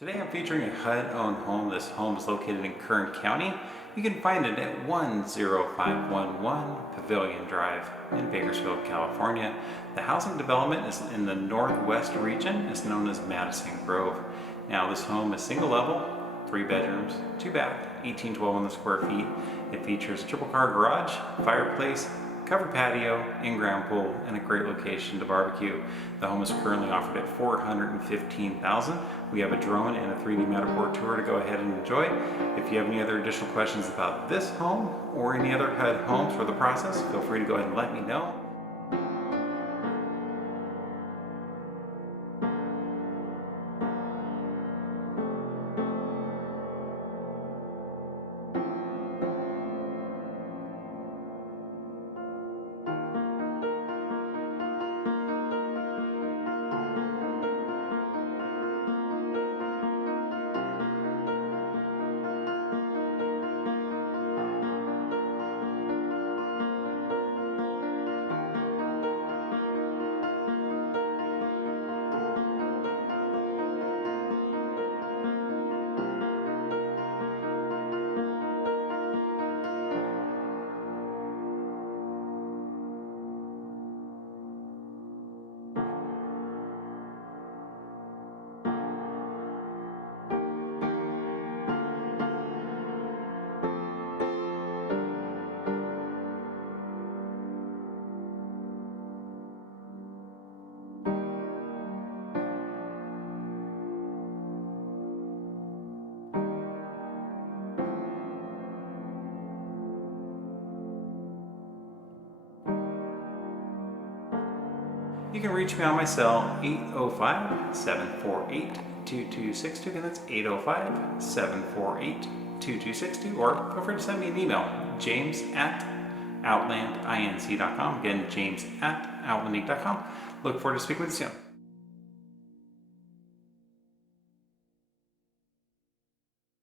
Today I'm featuring a HUD-owned home. This home is located in Kern County. You can find it at 10511 Pavilion Drive in Bakersfield, California. The housing development is in the northwest region. It's known as Madison Grove. Now this home is single level, 3 bedrooms, 2 bath, 1812 on the square feet. It features triple car garage, fireplace, covered patio, in-ground pool, and a great location to barbecue. The home is currently offered at $415,000. We have a drone and a 3D Matterport tour to go ahead and enjoy. If you have any other additional questions about this home or any other HUD homes for the process, feel free to go ahead and let me know. You can reach me on my cell, 805-748-2262. Again, that's 805-748-2262. Or feel free to send me an email, james@outlandinc.com. Again, james@outlandinc.com. Look forward to speaking with you soon.